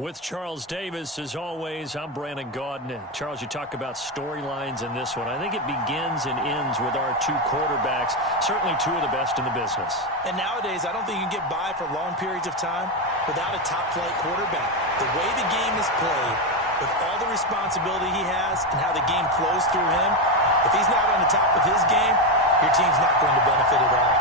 With Charles Davis, as always, I'm Brandon Gaudin. Charles, you talk about storylines in this one. I think it begins and ends with our two quarterbacks, certainly two of the best in the business. And nowadays, I don't think you can get by for long periods of time without a top-flight quarterback. The way the game is played, with all the responsibility he has and how the game flows through him, if he's not on the top of his game, your team's not going to benefit at all.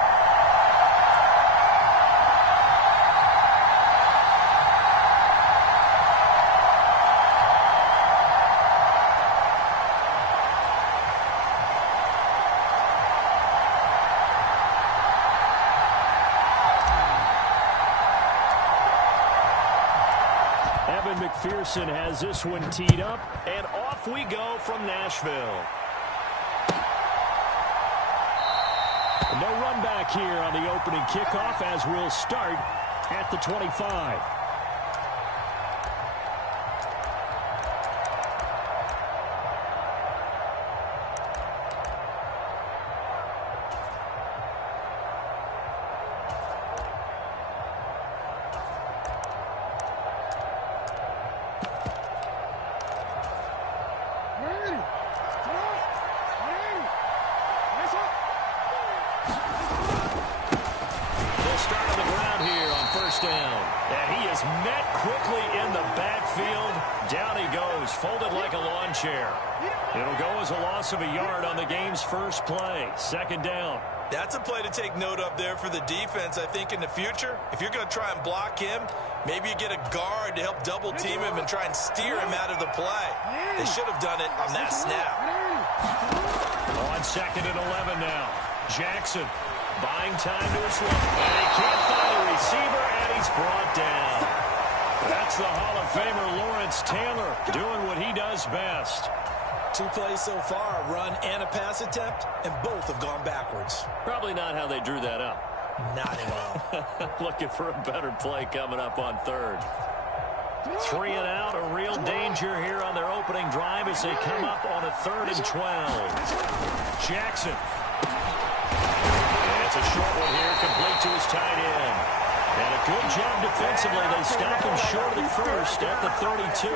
McPherson has this one teed up, and off we go from Nashville. No run back here on the opening kickoff as we'll start at the 25. Down. And he is met quickly in the backfield. Down he goes, folded like a lawn chair. It'll go as a loss of a yard on the game's first play. Second down. That's a play to take note of there for the defense, I think, in the future. If you're going to try and block him, maybe you get a guard to help double team him and try and steer him out of the play. They should have done it on that snap. On second and 11 now. Jackson buying time to his left. And he can't find a receiver, and he's brought down. That's the Hall of Famer Lawrence Taylor doing what he does best. Two plays so far, a run and a pass attempt, and both have gone backwards. Probably not how they drew that up. Not at all. Looking for a better play coming up on third. 3 and out, a real danger here on their opening drive as they come up on a 3rd and 12. Jackson. It's a short one here, complete to his tight end. And a good job defensively. They stop him short of the first at the 32.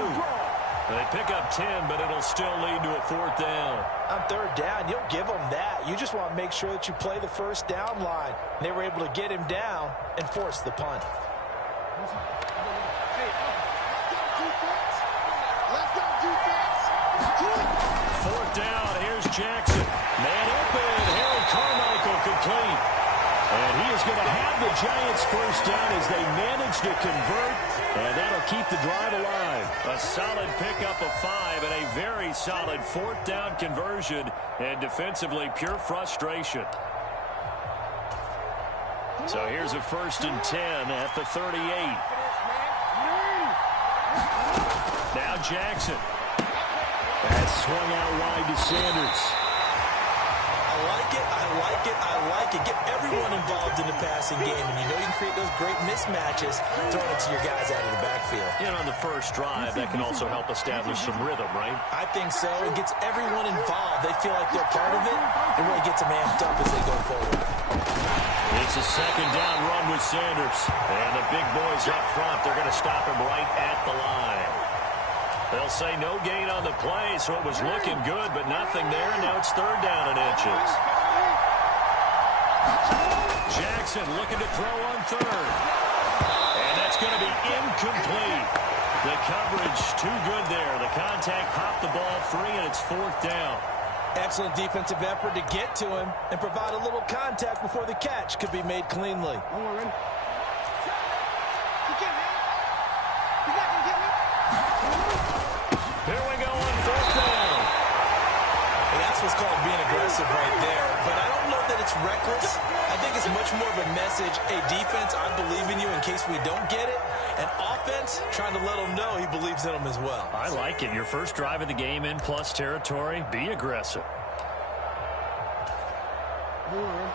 They pick up 10, but it'll still lead to a 4th down. On 3rd down, you'll give them that. You just want to make sure that you play the first down line. They were able to get him down and force the punt. Fourth down, here's Jackson. Man open, Harry Carmichael complete. And he is going to have the Giants first down as they manage to convert, and that'll keep the drive alive. A solid pickup of 5 and a very solid 4th down conversion, and defensively pure frustration. So here's a 1st and 10 at the 38. Now Jackson. That's swung out wide to Sanders. I like it, I like it, I like it. Get everyone involved in the passing game, and you know you can create those great mismatches throwing it to your guys out of the backfield. And on the first drive, that can also help establish some rhythm, right? I think so. It gets everyone involved. They feel like they're part of it. It really gets them amped up as they go forward. It's a 2nd down run with Sanders. And the big boys up front, they're going to stop him right at the line. They'll say no gain on the play, so it was looking good, but nothing there. And now it's 3rd down and inches. Jackson looking to throw on 3rd. And that's going to be incomplete. The coverage too good there. The contact popped the ball free, and it's 4th down. Excellent defensive effort to get to him and provide a little contact before the catch could be made cleanly. Here we go on 4th down. And that's what's called being aggressive right there. But I don't know that it's reckless. I think it's much more of a message. Hey, defense, I believe in you in case we don't get it. And offense, trying to let them know he believes in them as well. I like it. Your first drive of the game in plus territory. Be aggressive.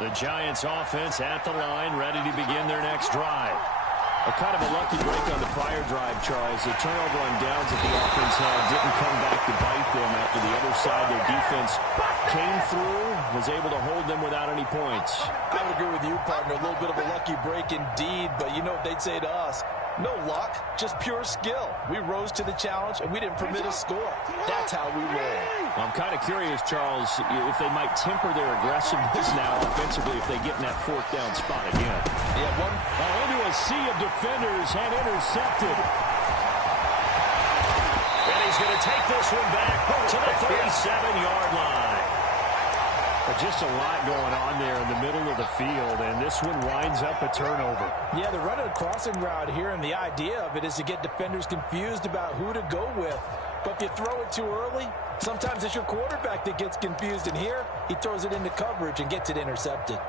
The Giants offense at the line, ready to begin their next drive. A kind of a lucky break on the prior drive, Charles. The turnover on downs that the offense had didn't come back to bite them after the other side. Their defense came through, was able to hold them without any points. I would agree with you, partner. A little bit of a lucky break indeed, but you know what they'd say to us. No luck, just pure skill. We rose to the challenge, and we didn't permit a score. That's how we roll. Well, I'm kind of curious, Charles, if they might temper their aggressiveness now offensively if they get in that fourth down spot again. Yeah, into a sea of defenders and intercepted. And he's going to take this one back to the 37-yard line. But just a lot going on there in the middle of the field, and this one winds up a turnover. Yeah, they're running a crossing route here, and the idea of it is to get defenders confused about who to go with. But if you throw it too early, sometimes it's your quarterback that gets confused, and here he throws it into coverage and gets it intercepted.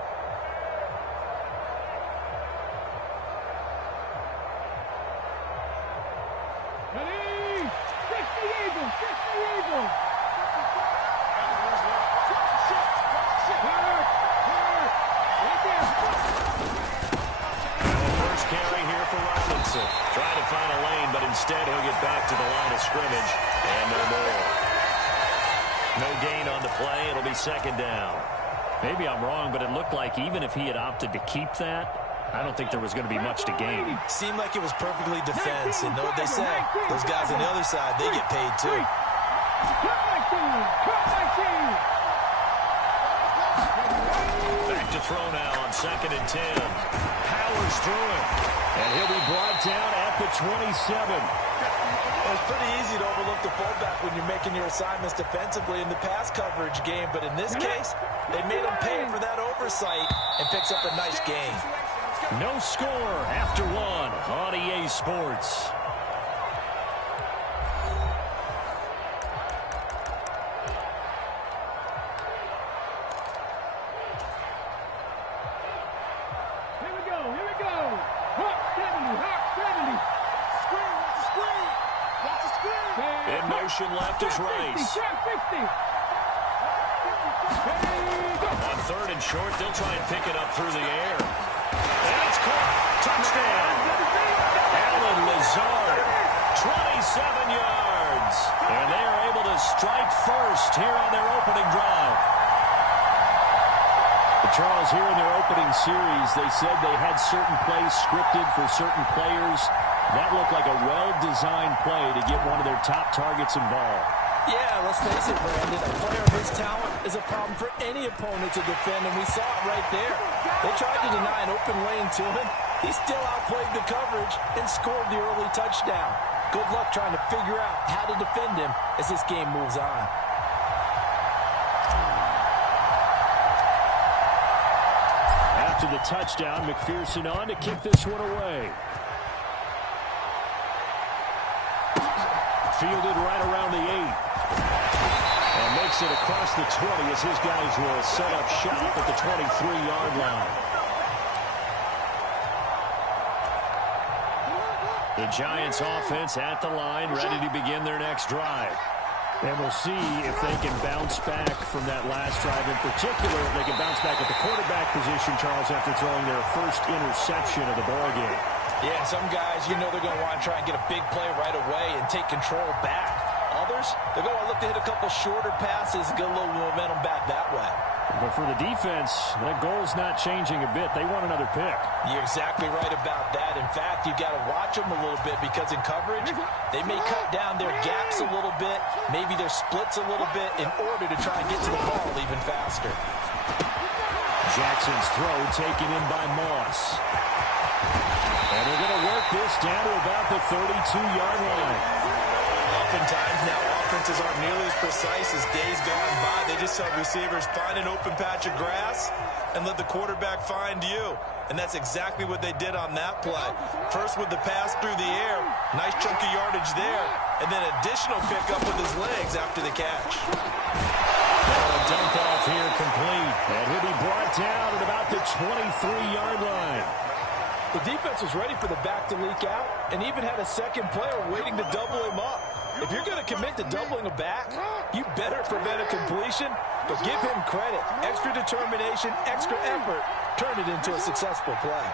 Trying to find a lane, but instead he'll get back to the line of scrimmage, and no more. No gain on the play. It'll be second down. Maybe I'm wrong, but it looked like even if he had opted to keep that, I don't think there was going to be much to gain. Seemed like it was perfectly defense, and know what they say. Those guys on the other side, they get paid too. Back to throw now on 2nd and 10. Powers through it. And he'll be brought down at the 27. It's pretty easy to overlook the fullback when you're making your assignments defensively in the pass coverage game. But in this case, they made him pay for that oversight and picks up a nice gain. No score after one on EA Sports. Left is Rice. On 3rd and short, they'll try and pick it up through the air. And it's caught. Touchdown. Alan Lazard, 27 yards. And they are able to strike first here on their opening drive. Charles, here in their opening series, they said they had certain plays scripted for certain players. That looked like a well-designed play to get one of their top targets involved. Yeah, let's face it, Brandon. A player of his talent is a problem for any opponent to defend, and we saw it right there. They tried to deny an open lane to him. He still outplayed the coverage and scored the early touchdown. Good luck trying to figure out how to defend him as this game moves on. After the touchdown, McPherson on to kick this one away. Fielded right around the 8. And makes it across the 20 as his guys will set up shop at the 23-yard line. The Giants offense at the line, ready to begin their next drive. And we'll see if they can bounce back from that last drive. In particular, if they can bounce back at the quarterback position, Charles, after throwing their first interception of the ballgame. Yeah, some guys, you know they're going to want to try and get a big play right away and take control back. Others, they're going to look to hit a couple shorter passes and get a little momentum back that way. But for the defense, that goal's not changing a bit. They want another pick. You're exactly right about that. In fact, you've got to watch them a little bit because in coverage, they may cut down their gaps a little bit, maybe their splits a little bit in order to try and get to the ball even faster. Jackson's throw taken in by Moss. And they're going to work this down to about the 32-yard line. Oftentimes now offenses aren't nearly as precise as days gone by. They just tell receivers, find an open patch of grass and let the quarterback find you. And that's exactly what they did on that play. First with the pass through the air, nice chunk of yardage there, and then additional pickup with his legs after the catch. Dump off here complete. And he'll be brought down at about the 23-yard line. The defense was ready for the back to leak out and even had a second player waiting to double him up. If you're going to commit to doubling a back, you better prevent a completion, but give him credit. Extra determination, extra effort, turn it into a successful play.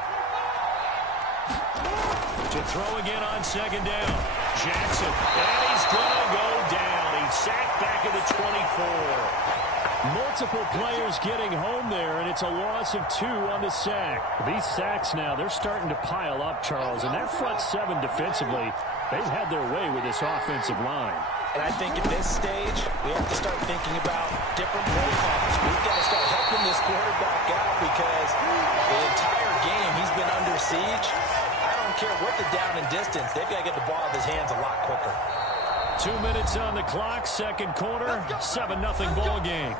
To throw again on second down. Jackson, and he's going to go down. He's sacked back at the 24. Multiple players getting home there, and it's a loss of 2 on the sack. These sacks now, they're starting to pile up, Charles, and that front 7 defensively, they've had their way with this offensive line. And I think at this stage, we have to start thinking about different play calls. We've got to start helping this quarterback out because the entire game he's been under siege. I don't care what the down and distance. They've got to get the ball out of his hands a lot quicker. 2 minutes on the clock, second quarter, 7-0 ball game.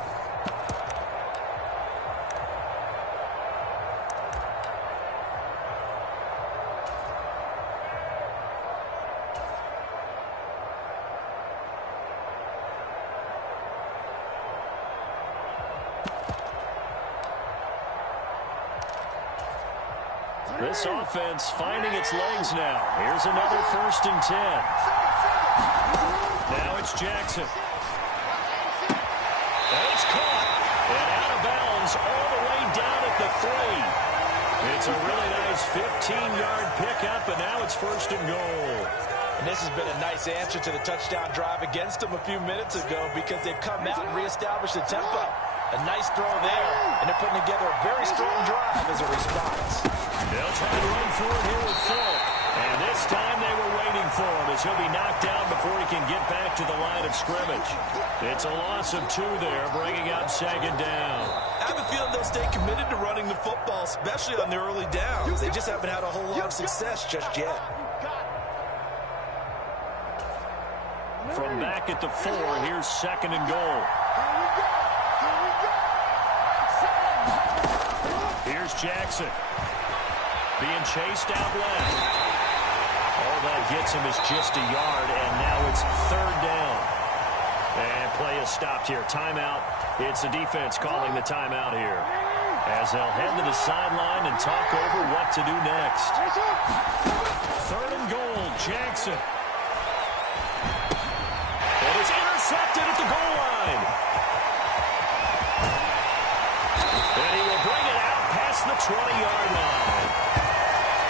This offense finding its legs now. Here's another 1st and 10. Now it's Jackson. And it's caught. And out of bounds all the way down at the 3. It's a really nice 15-yard pickup, and now it's 1st and goal. And this has been a nice answer to the touchdown drive against them a few minutes ago because they've come out and reestablished the tempo. A nice throw there, and they're putting together a very strong drive as a response. They'll try to run for it here with Fulk. And this time they were waiting for him as he'll be knocked down before he can get back to the line of scrimmage. It's a loss of 2 there, bringing up 2nd down. I have a feeling they'll stay committed to running the football, especially on the early downs. They just haven't had a whole lot of success just yet. From back at the 4, here's 2nd and goal. Here's Jackson. Being chased out left. All that gets him is just a yard, and now it's 3rd down. And play is stopped here. Timeout. It's the defense calling the timeout here, as they'll head to the sideline and talk over what to do next. 3rd and goal, Jackson. And it's intercepted at the goal line. And he will bring it out past the 20-yard line.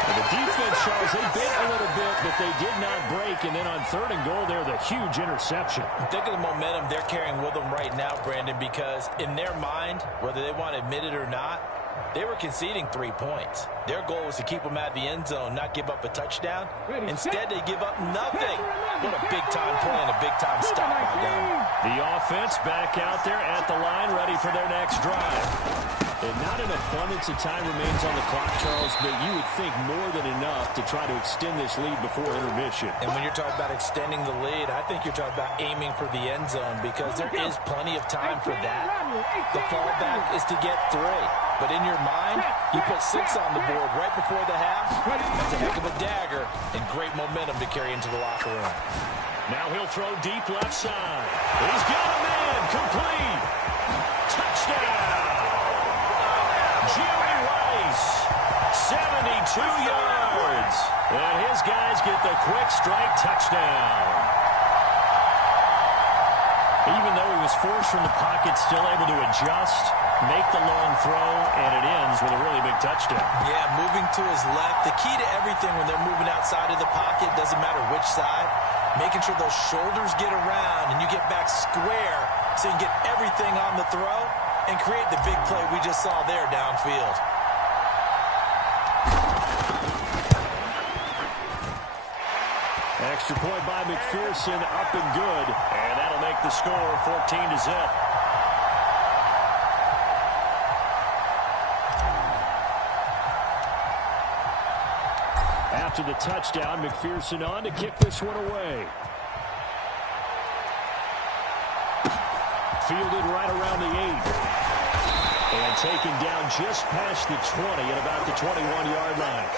And the defense, Charles, they bit a little bit, but they did not break. And then on 3rd and goal there, the huge interception. Think of the momentum they're carrying with them right now, Brandon, because in their mind, whether they want to admit it or not, they were conceding 3 points. Their goal was to keep them out of the end zone, not give up a touchdown. Instead, they give up nothing. What a big-time play and a big-time stop by them. The offense back out there at the line, ready for their next drive. And not an abundance of time remains on the clock, Charles, but you would think more than enough to try to extend this lead before intermission. And when you're talking about extending the lead, I think you're talking about aiming for the end zone because there is plenty of time for that. The fallback is to get 3. But in your mind, you put 6 on the board right before the half. That's a heck of a dagger and great momentum to carry into the locker room. Now he'll throw deep left side. He's got a man, complete. Touchdown. Jerry Rice, 72 yards. And his guys get the quick strike touchdown. Even though he was forced from the pocket, still able to adjust, make the long throw, and it ends with a really big touchdown. Yeah, moving to his left. The key to everything when they're moving outside of the pocket, doesn't matter which side, making sure those shoulders get around and you get back square so you can get everything on the throw and create the big play we just saw there downfield. Extra point by McPherson, up and good. And that'll make the score 14-0. After the touchdown, McPherson on to kick this one away. Fielded right around the 8. And taken down just past the 20 at about the 21-yard line.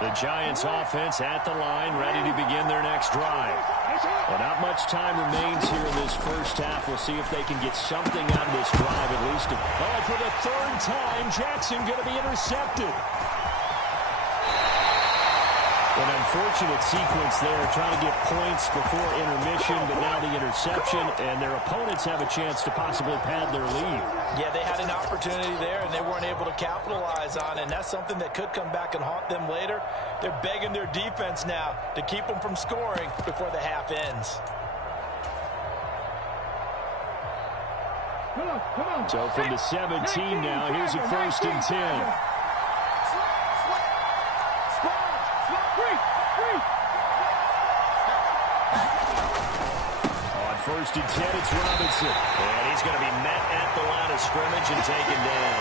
The Giants offense at the line, ready to begin their next drive. Well, not much time remains here in this first half. We'll see if they can get something out of this drive at least. Oh, for the 3rd time, Jackson going to be intercepted. An unfortunate sequence there, trying to get points before intermission, but now the interception, and their opponents have a chance to possibly pad their lead. Yeah, they had an opportunity there, and they weren't able to capitalize on it, and that's something that could come back and haunt them later. They're begging their defense now to keep them from scoring before the half ends. So from the 17 now, here's a 1st and 10. On 1st and 10, it's Robinson. And he's going to be met at the line of scrimmage and taken down.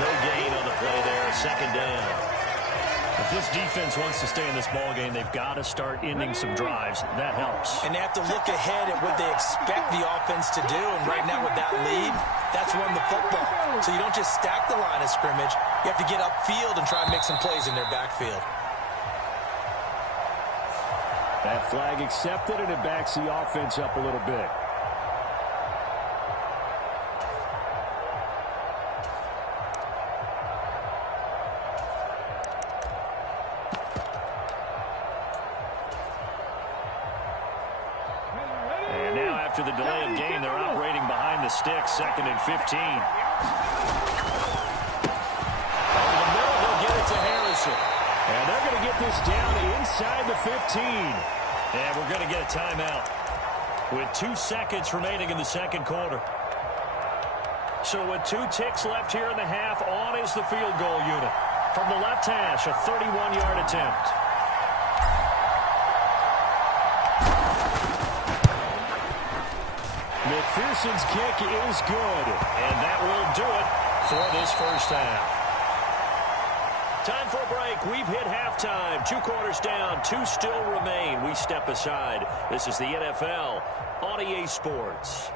No gain on the play there, 2nd down. If this defense wants to stay in this ball game, they've got to start ending some drives. That helps. And they have to look ahead at what they expect the offense to do. And right now with that lead, that's run the football. So you don't just stack the line of scrimmage. You have to get upfield and try and make some plays in their backfield. That flag accepted, and it backs the offense up a little bit. And now after the delay of game, they're operating behind the sticks, 2nd and 15. Over the middle, they'll get it to Harrison. And they're going to get this down inside the 15. And we're going to get a timeout with 2 seconds remaining in the 2nd quarter. So with 2 ticks left here in the half, on is the field goal unit. From the left hash, a 31-yard attempt. McPherson's kick is good, and that will do it for this 1st half. Time for a break. We've hit halftime. 2 quarters down, 2 still remain. We step aside. This is the NFL on EA Sports.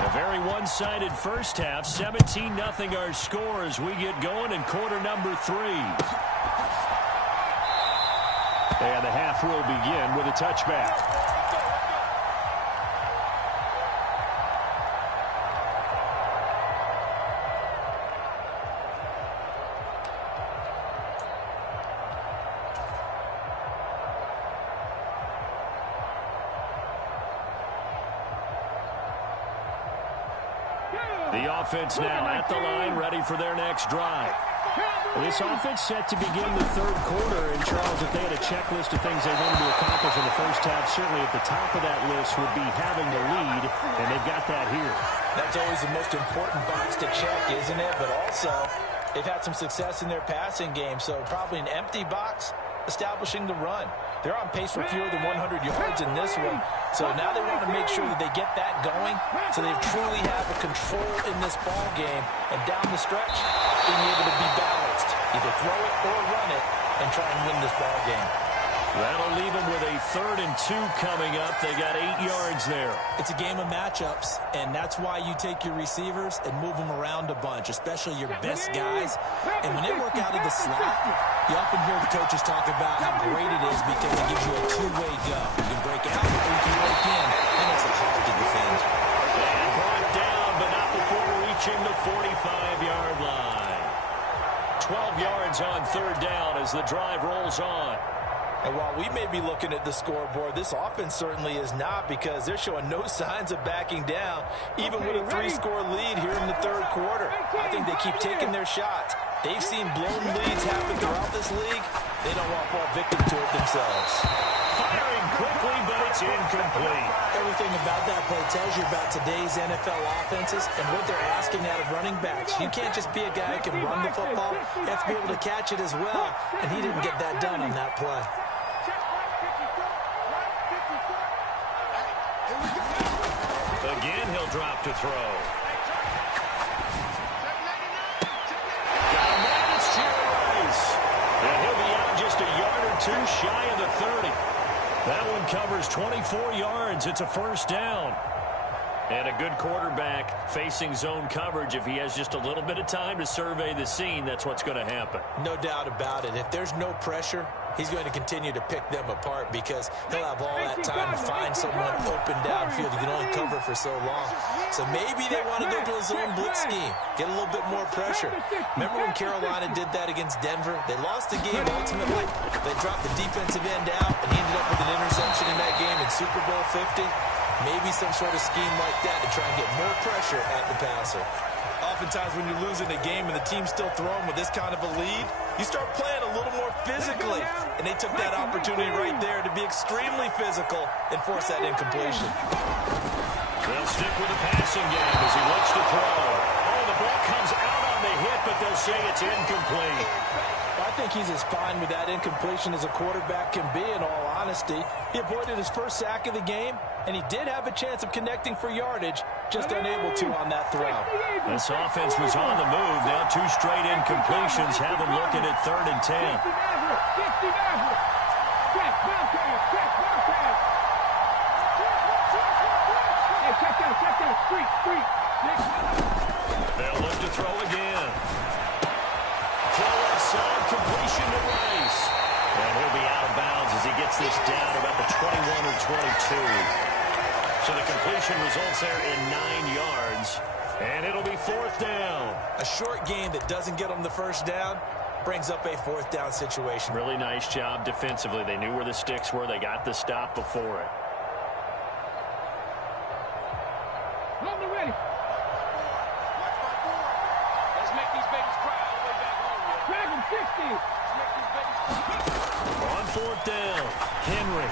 A very one-sided first half. 17-0 our score as we get going in quarter number 3. And the half will begin with a touchback. The offense now at the line, ready for their next drive. This offense set to begin the 3rd quarter. And, Charles, if they had a checklist of things they wanted to accomplish in the first half, certainly at the top of that list would be having the lead, and they've got that here. That's always the most important box to check, isn't it? But also, they've had some success in their passing game, so probably an empty box establishing the run. They're on pace for fewer than 100 yards in this one. So now they want to make sure that they get that going so they truly have a control in this ball game. And down the stretch, being able to be balanced. Either throw it or run it and try and win this ball game. That'll leave them with a 3rd and 2 coming up. They got 8 yards there. It's a game of matchups, and that's why you take your receivers and move them around a bunch, especially your best guys. And when they work out of the slot, you often hear the coaches talk about how great it is because it gives you a 2-way go. You can break out or you can break in, and it's a hard to defend. And brought down, but not before reaching the 45-yard line. 12 yards on 3rd down as the drive rolls on. And while we may be looking at the scoreboard, this offense certainly is not, because they're showing no signs of backing down, even with a 3-score lead here in the 3rd quarter. I think they keep taking their shots. They've seen blown leads happen throughout this league. They don't want to fall victim to it themselves. Firing quickly, but it's It's incomplete. Everything about that play tells you about today's NFL offenses and what they're asking out of running backs. You can't just be a guy who can run the football. You have to be able to catch it as well, and he didn't get that done on that play. Again, he'll drop to throw. And he'll be out just a yard or two shy of the 30. That one covers 24 yards. It's a first down. And a good quarterback facing zone coverage. If he has just a little bit of time to survey the scene, that's what's going to happen. No doubt about it. If there's no pressure, he's going to continue to pick them apart because he'll have all that time to find someone open downfield. You can only cover for so long. So maybe they want to go to a zone blitz scheme, get a little bit more pressure. Remember when Carolina did that against Denver? They lost the game ultimately. They dropped the defensive end out, and he ended up with an interception in that game in Super Bowl 50. Maybe some sort of scheme like that to try and get more pressure at the passer. Oftentimes when you're losing a game and the team's still throwing with this kind of a lead, you start playing a little more physically. And they took that opportunity right there to be extremely physical and force that incompletion. They'll stick with the passing game as he looks to throw. Oh, the ball comes out on the hit, but they'll say it's incomplete. I think he's as fine with that incompletion as a quarterback can be, in all honesty. He avoided his first sack of the game, and he did have a chance of connecting for yardage, just unable to on that throw. This offense was on the move. Now two straight incompletions have them looking at 3rd and 10. They'll look to throw again. Throw outside, completion to Rice. And he'll be out of bounds as he gets this down about the 21 or 22. So the completion results there in 9 yards. And it'll be 4th down. A short game that doesn't get them the first down brings up a 4th down situation. Really nice job defensively. They knew where the sticks were. They got the stop before it. Ready. Let's make these babies cry all the way back home. Dragon 60. On 4th down, Henry.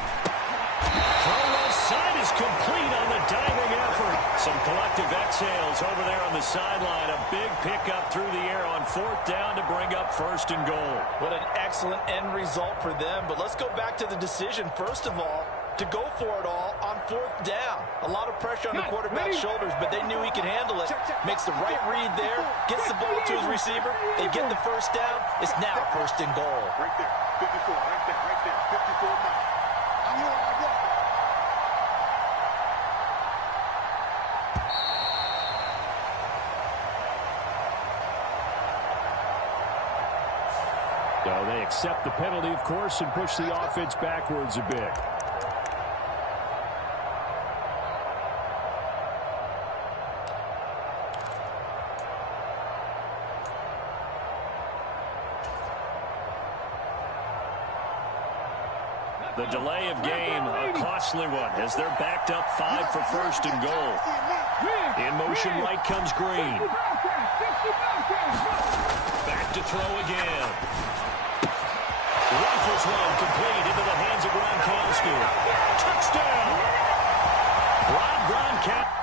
Throw left side is complete on the diving effort. Some collective exhales over there on the sideline. A big pickup through the air on 4th down to bring up 1st and goal. What an excellent end result for them. But let's go back to the decision, first of all, to go for it all on 4th down. A lot of pressure on the quarterback's shoulders, but they knew he could handle it. Makes the right read there, gets the ball to his receiver. They get the first down. It's now 1st and goal. Right there, 54, right there, 54 now. I'm here all day. So they accept the penalty, of course, and push the offense backwards a bit. The delay of game, a costly one, as they're backed up 5 for 1st and goal. In motion right comes Green. Back to throw again. Rifles one complete into the hands of Gronkowski. Touchdown! Rob Gronkowski.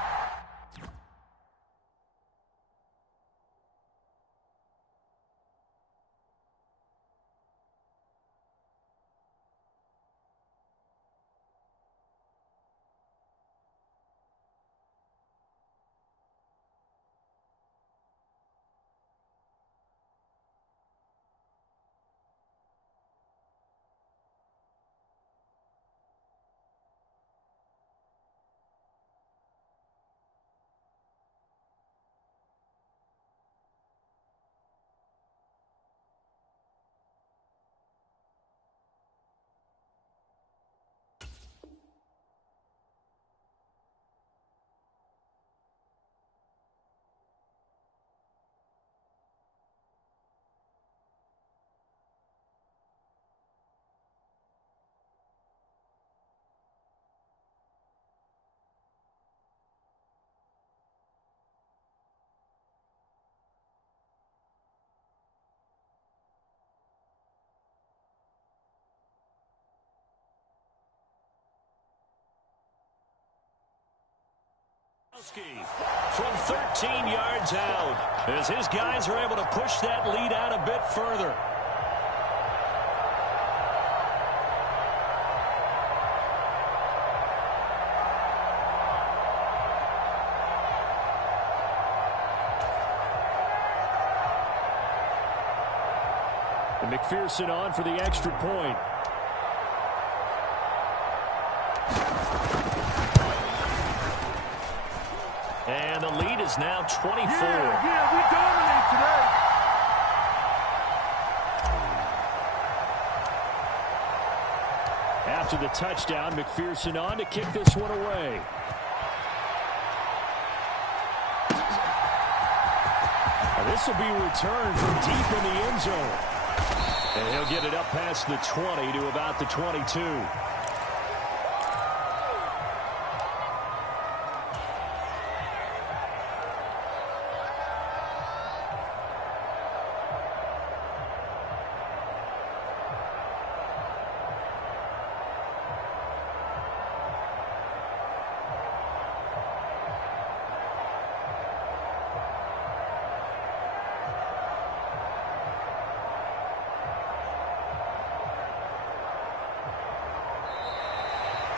from 13 yards out as his guys are able to push that lead out a bit further. And McPherson on for the extra point. And the lead is now 24. Yeah, we dominate today. After the touchdown, McPherson on to kick this one away. And this will be returned from deep in the end zone. And he'll get it up past the 20 to about the 22.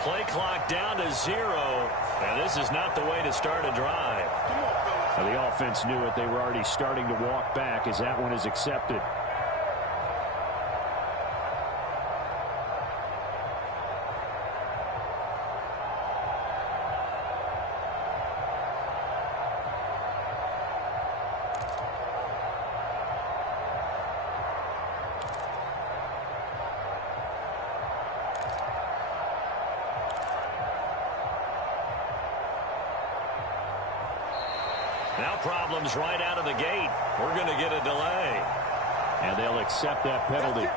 Play clock down to 0. And this is not the way to start a drive. Well, the offense knew it. They were already starting to walk back as that one is accepted. Now problems right out of the gate. We're going to get a delay. And they'll accept that penalty.